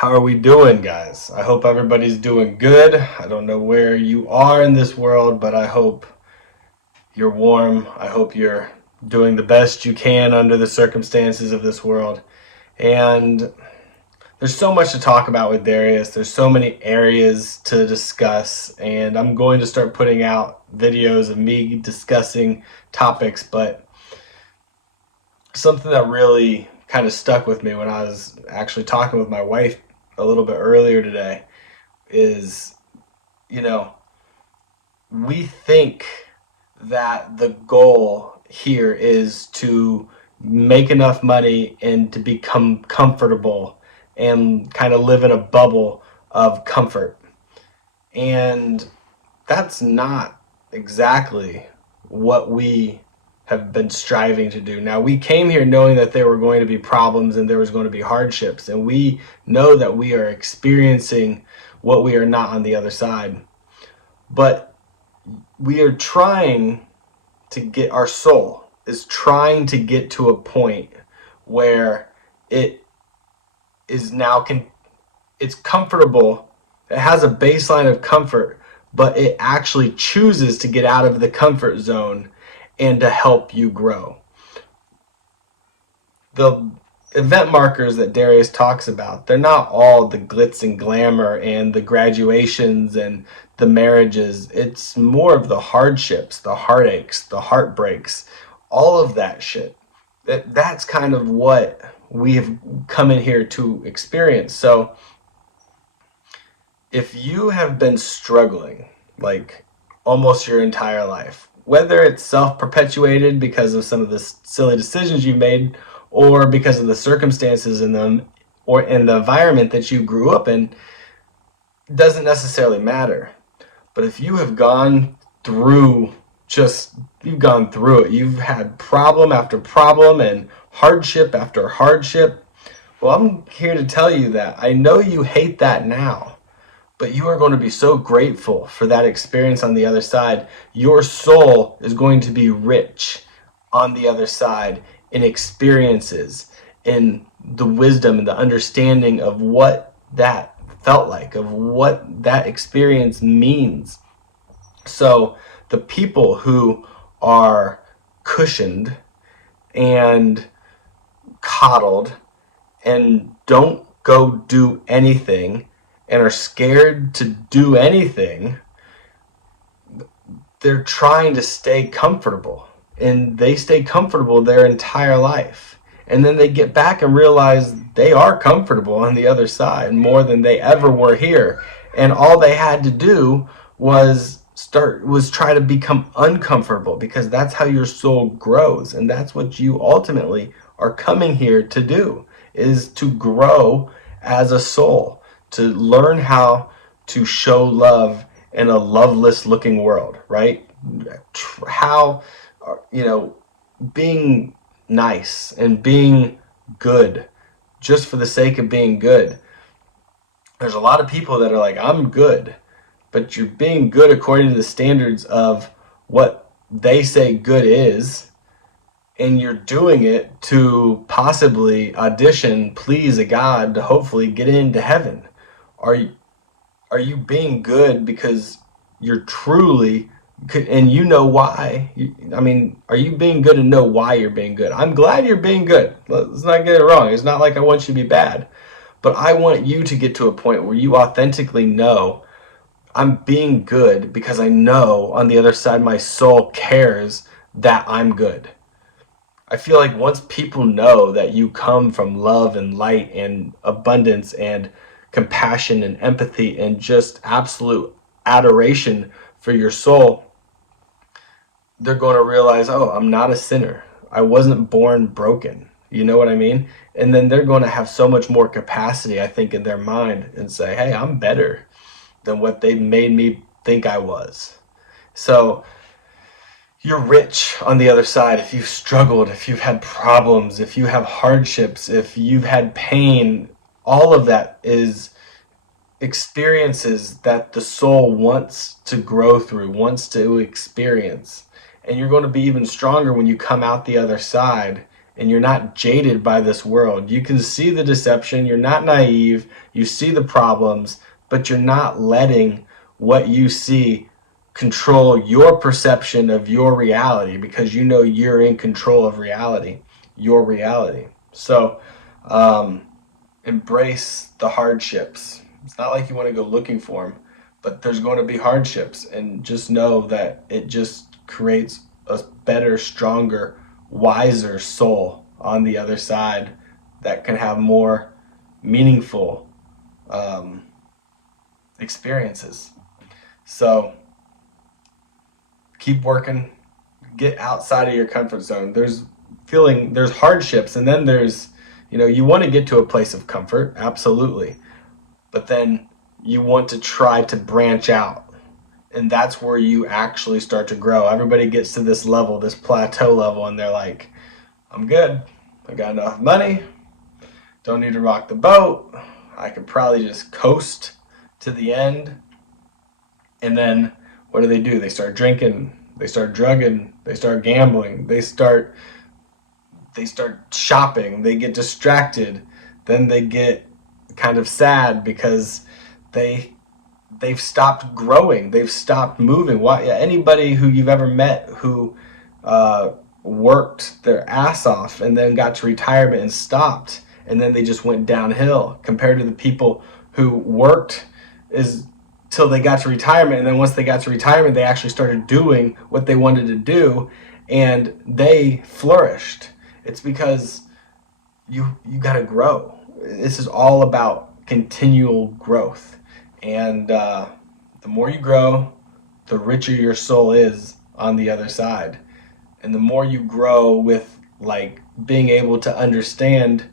How are we doing, guys? I hope everybody's doing good. I don't know where you are in this world, but I hope you're warm. I hope you're doing the best you can under the circumstances of this world. And there's so much to talk about with Darius. There's so many areas to discuss, and I'm going to start putting out videos of me discussing topics, but something that really kind of stuck with me when I was actually talking with my wife a little bit earlier today is, you know, we think that the goal here is to make enough money and to become comfortable and kind of live in a bubble of comfort. And that's not exactly what we have been striving to do. Now, we came here knowing that there were going to be problems and there was going to be hardships, and we know that we are experiencing what we are not on the other side. But we are trying to get, our soul is trying to get to a point where it is now it's comfortable. It has a baseline of comfort, but it actually chooses to get out of the comfort zone and to help you grow. The event markers that Darius talks about, they're not all the glitz and glamour and the graduations and the marriages. It's more of the hardships, the heartaches, the heartbreaks, all of that shit. That's kind of what we have come in here to experience. So if you have been struggling like almost your entire life, whether it's self-perpetuated because of some of the silly decisions you've made or because of the circumstances in them or in the environment that you grew up in, doesn't necessarily matter. But if you have gone through you've gone through it, you've had problem after problem and hardship after hardship, well, I'm here to tell you that I know you hate that now, but you are going to be so grateful for that experience on the other side. Your soul is going to be rich on the other side in experiences, in the wisdom and the understanding of what that felt like, of what that experience means. So the people who are cushioned and coddled and don't go do anything and are scared to do anything, they're trying to stay comfortable, and they stay comfortable their entire life, and then they get back and realize they are comfortable on the other side more than they ever were here, and all they had to do was try to become uncomfortable, because that's how your soul grows, and that's what you ultimately are coming here to do, is to grow as a soul, to learn how to show love in a loveless looking world, right? How, being nice and being good just for the sake of being good. There's a lot of people that are like, I'm good, but you're being good according to the standards of what they say good is, and you're doing it to possibly audition, please a God, to hopefully get into heaven. Are you being good because you're truly, and you know why? Are you being good and know why you're being good? I'm glad you're being good. Let's not get it wrong. It's not like I want you to be bad, but I want you to get to a point where you authentically know, I'm being good because I know on the other side my soul cares that I'm good. I feel like once people know that you come from love and light and abundance and compassion and empathy and just absolute adoration for your soul, they're going to realize, oh, I'm not a sinner. I wasn't born broken. You know what I mean? And then they're going to have so much more capacity, I think, in their mind and say, hey, I'm better than what they made me think I was. So you're rich on the other side. If you've struggled, if you've had problems, if you have hardships, if you've had pain, all of that is experiences that the soul wants to grow through, wants to experience. And you're going to be even stronger when you come out the other side and you're not jaded by this world. You can see the deception, you're not naive, you see the problems, but you're not letting what you see control your perception of your reality, because you know you're in control of reality, your reality. So embrace the hardships. It's not like you want to go looking for them, but there's going to be hardships, and just know that it just creates a better, stronger, wiser soul on the other side that can have more meaningful experiences. So keep working, get outside of your comfort zone. There's hardships, and then there's, you want to get to a place of comfort, absolutely, but then you want to try to branch out, and that's where you actually start to grow. Everybody gets to this level, this plateau level, and they're like, I'm good, I got enough money, don't need to rock the boat, I could probably just coast to the end. And then what do? They start drinking, they start drugging, they start gambling, they start shopping, they get distracted, then they get kind of sad because they've stopped growing, they've stopped moving. Why? Anybody who you've ever met who worked their ass off and then got to retirement and stopped, and then they just went downhill, compared to the people who worked till they got to retirement, and then once they got to retirement, they actually started doing what they wanted to do, and they flourished. It's because you got to grow. This is all about continual growth, and the more you grow, the richer your soul is on the other side, and the more you grow with being able to understand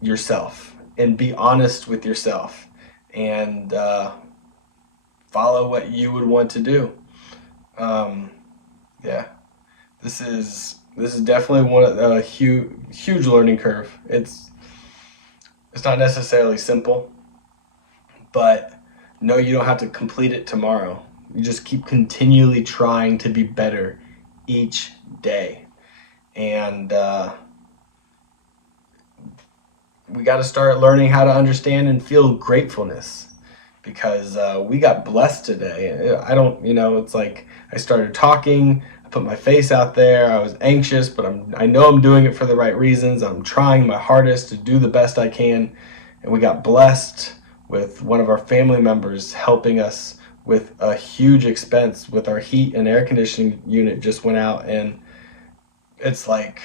yourself and be honest with yourself, and follow what you would want to do. This is definitely one of a huge learning curve. It's not necessarily simple, but no, you don't have to complete it tomorrow. You just keep continually trying to be better each day, and we got to start learning how to understand and feel gratefulness, because we got blessed today. It's like I started talking, I put my face out there, I was anxious, but I know I'm doing it for the right reasons. I'm trying my hardest to do the best I can, and we got blessed with one of our family members helping us with a huge expense with our heat and air conditioning unit just went out, and it's like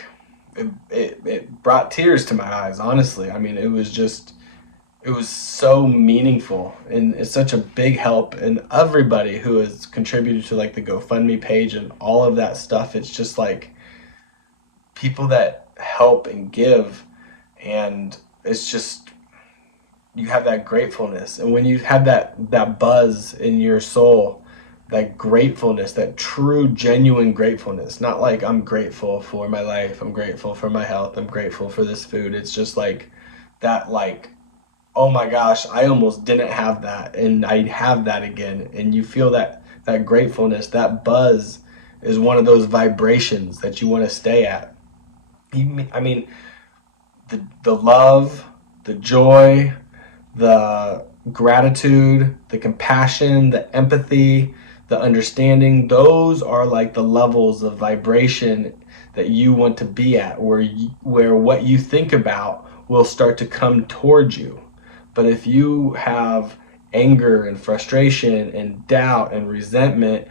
it brought tears to my eyes, honestly. I mean, it was so meaningful, and it's such a big help, and everybody who has contributed to the GoFundMe page and all of that stuff, it's just people that help and give, and it's just, you have that gratefulness. And when you have that buzz in your soul, that gratefulness, that true, genuine gratefulness, not I'm grateful for my life, I'm grateful for my health, I'm grateful for this food. It's just that, oh my gosh, I almost didn't have that, and I have that again. And you feel that gratefulness, that buzz is one of those vibrations that you want to stay at. I mean, the love, the joy, the gratitude, the compassion, the empathy, the understanding, those are the levels of vibration that you want to be at, where what you think about will start to come towards you. But if you have anger and frustration and doubt and resentment,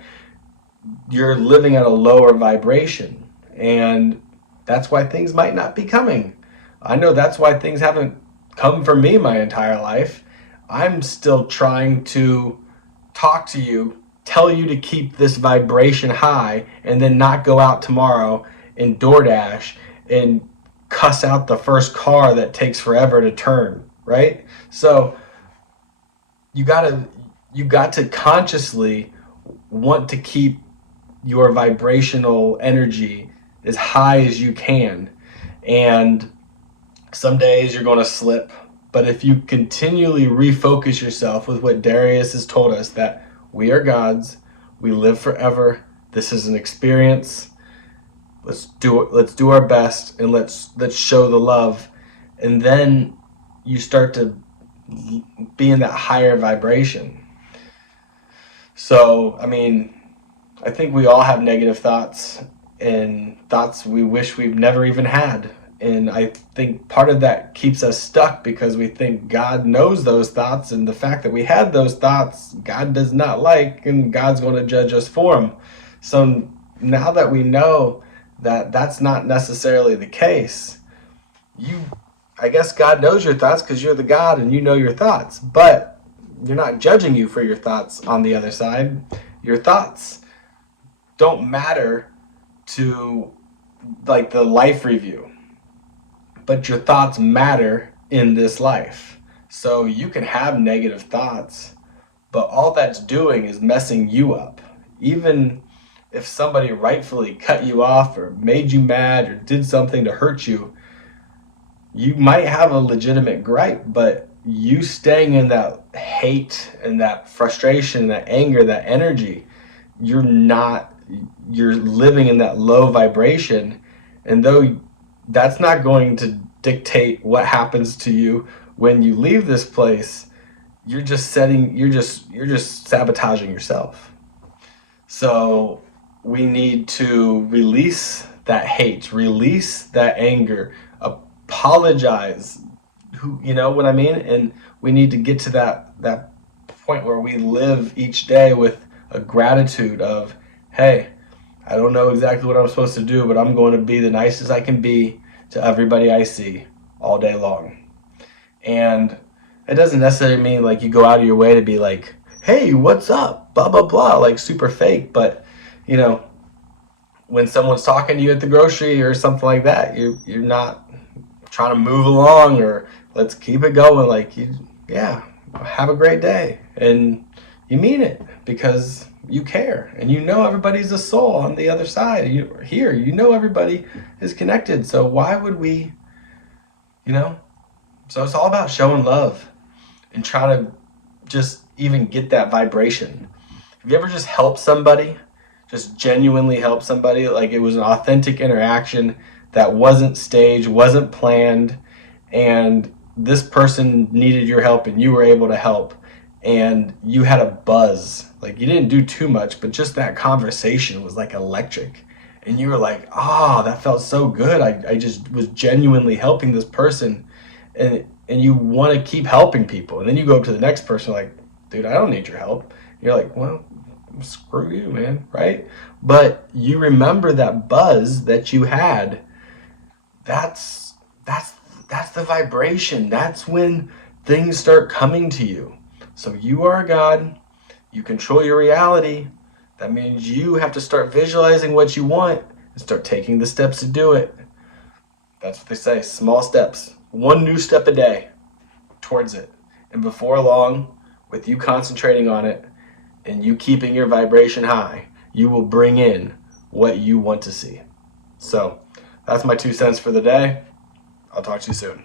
you're living at a lower vibration, and that's why things might not be coming. I know that's why things haven't come for me my entire life. I'm still trying to talk to you, tell you to keep this vibration high, and then not go out tomorrow and DoorDash and cuss out the first car that takes forever to turn, right? So you got to consciously want to keep your vibrational energy as high as you can. And some days you're going to slip, but if you continually refocus yourself with what Darius has told us, that we are gods, we live forever, this is an experience, let's do it, let's do our best, and let's show the love. And then you start to be in that higher vibration. So, I mean, I think we all have negative thoughts and thoughts we wish we've never even had. And I think part of that keeps us stuck because we think God knows those thoughts, and the fact that we had those thoughts, God does not like, and God's going to judge us for them. So now that we know that that's not necessarily the case, I guess God knows your thoughts because you're the God and you know your thoughts, but you're not judging you for your thoughts on the other side. Your thoughts don't matter to like the life review, but your thoughts matter in this life. So you can have negative thoughts, but all that's doing is messing you up. Even if somebody rightfully cut you off or made you mad or did something to hurt you, you might have a legitimate gripe, but you staying in that hate and that frustration, that anger, that energy, you're living in that low vibration. And though that's not going to dictate what happens to you when you leave this place, you're just sabotaging yourself. So we need to release that hate, release that anger, apologize, you know what I mean? And we need to get to that point where we live each day with a gratitude of, hey, I don't know exactly what I'm supposed to do, but I'm going to be the nicest I can be to everybody I see all day long. And it doesn't necessarily mean like you go out of your way to be like, hey, what's up, blah blah blah, like super fake. But you know, when someone's talking to you at the grocery or something like that, you're not trying to move along or let's keep it going, like, yeah, have a great day, and you mean it because you care and you know everybody's a soul on the other side. You know everybody is connected, so why would we, so it's all about showing love and trying to just even get that vibration. Have you ever just helped somebody, just genuinely help somebody, like it was an authentic interaction that wasn't staged, wasn't planned, and this person needed your help and you were able to help, and you had a buzz, like you didn't do too much, but just that conversation was like electric, and you were like, oh, that felt so good. I just was genuinely helping this person, and you want to keep helping people, and then you go up to the next person like, dude, I don't need your help. You're like, well, screw you, man, right? But you remember that buzz that you had. That's the vibration. That's when things start coming to you. So you are a God. You control your reality. That means you have to start visualizing what you want and start taking the steps to do it. That's what they say, small steps. One new step a day towards it. And before long, with you concentrating on it and you keeping your vibration high, you will bring in what you want to see. So that's my 2 cents for the day. I'll talk to you soon.